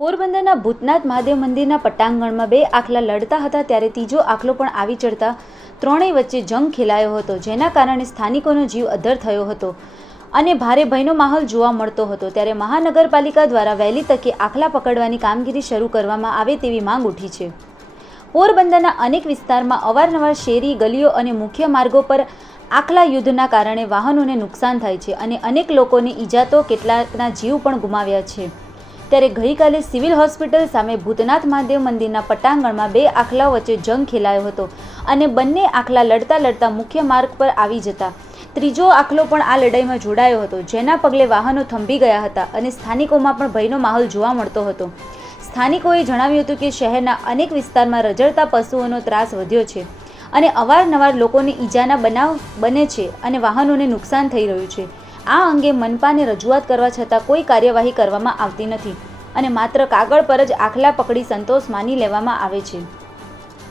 પોરબંદરના ભૂતનાથ મહાદેવ મંદિરના પટાંગણમાં બે આખલા લડતા હતા ત્યારે ત્રીજો આખલો પણ આવી ચડતા ત્રણેય વચ્ચે જંગ ખેલાયો હતો, જેના કારણે સ્થાનિકોનો જીવ અદ્ધર થયો હતો અને ભારે ભયનો માહોલ જોવા મળતો હતો। ત્યારે મહાનગરપાલિકા દ્વારા વહેલી તકે આખલા પકડવાની કામગીરી શરૂ કરવામાં આવે તેવી માંગ ઉઠી છે। પોરબંદરના અનેક વિસ્તારમાં અવારનવાર શેરી, ગલીઓ અને મુખ્ય માર્ગો પર આખલા યુદ્ધના કારણે વાહનોને નુકસાન થાય છે અને અનેક લોકોને ઈજા તો કેટલાકના જીવ પણ ગુમાવ્યા છે। ત્યારે ગઈકાલે સિવિલ હોસ્પિટલ સામે ભૂતનાથ મહાદેવ મંદિરના પટાંગણમાં બે આખલાઓ વચ્ચે જંગ ખેલાયો હતો અને બંને આખલા લડતા લડતા મુખ્ય માર્ગ પર આવી જતા ત્રીજો આખલો પણ આ લડાઈમાં જોડાયો હતો, જેના પગલે વાહનો થંભી ગયા હતા અને સ્થાનિકોમાં પણ ભયનો માહોલ જોવા મળતો હતો। સ્થાનિકોએ જણાવ્યું હતું કે શહેરના અનેક વિસ્તારમાં રઝળતા પશુઓનો ત્રાસ વધ્યો છે અને અવારનવાર લોકોને ઈજાના બનાવ બને છે અને વાહનોને નુકસાન થઈ રહ્યું છે। આ અંગે મનપાને રજૂઆત કરવા છતાં કોઈ કાર્યવાહી કરવામાં આવતી નથી અને માત્ર કાગળ પર જ આખલા પકડી સંતોષ માની લેવામાં આવે છે।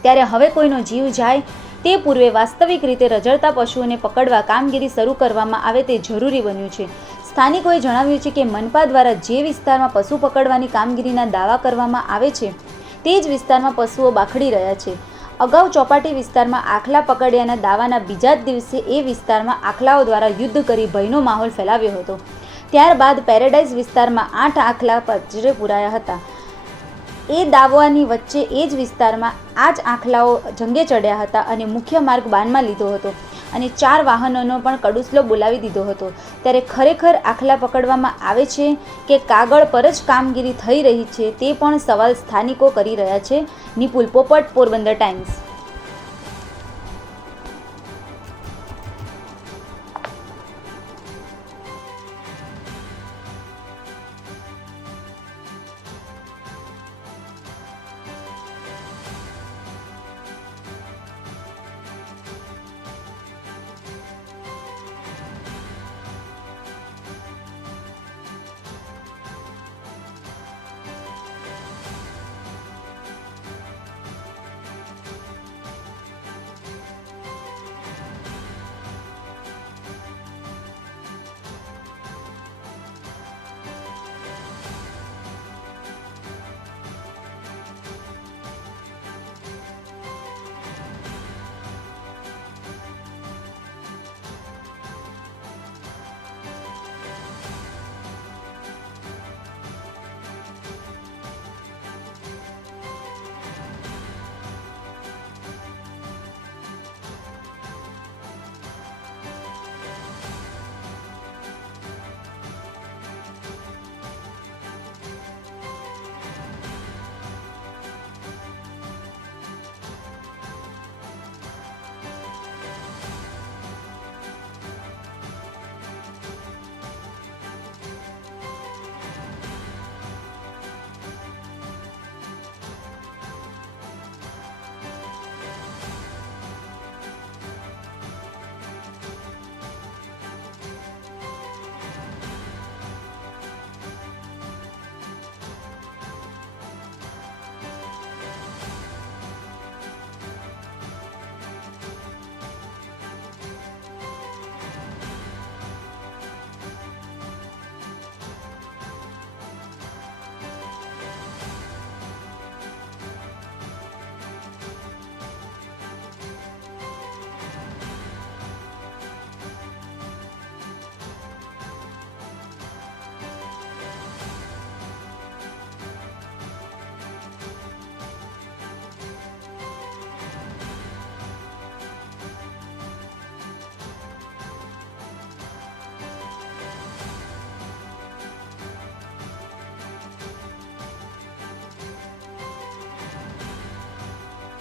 ત્યારે હવે કોઈનો જીવ જાય તે પૂર્વે વાસ્તવિક રીતે રઝળતા પશુઓને પકડવા કામગીરી શરૂ કરવામાં આવે તે જરૂરી બન્યું છે। સ્થાનિકોએ જણાવ્યું છે કે મનપા દ્વારા જે વિસ્તારમાં પશુ પકડવાની કામગીરીના દાવા કરવામાં આવે છે તે જ વિસ્તારમાં પશુઓ બાખડી રહ્યા છે। અગાઉ ચોપાટી વિસ્તારમાં આખલા પકડ્યાના દાવાના બીજા જ દિવસે એ વિસ્તારમાં આખલાઓ દ્વારા યુદ્ધ કરી ભયનો માહોલ ફેલાવ્યો હતો। ત્યારબાદ પેરેડાઇઝ વિસ્તારમાં 8 આખલા પજરે પુરાયા હતા। એ દાવાની વચ્ચે એ જ વિસ્તારમાં આ જ આખલાઓ જંગે ચડ્યા હતા અને મુખ્ય માર્ગ બાનમાં લીધો હતો અને 4 વાહનોનો પણ કડુસલો બોલાવી દીધો હતો। ત્યારે ખરેખર આખલા પકડવામાં આવે છે કે કાગળ પર જ કામગીરી થઈ રહી છે તે પણ સવાલ સ્થાનિકો કરી રહ્યા છે। નિપુલ પોપટ, પોરબંદર ટાઈમ્સ।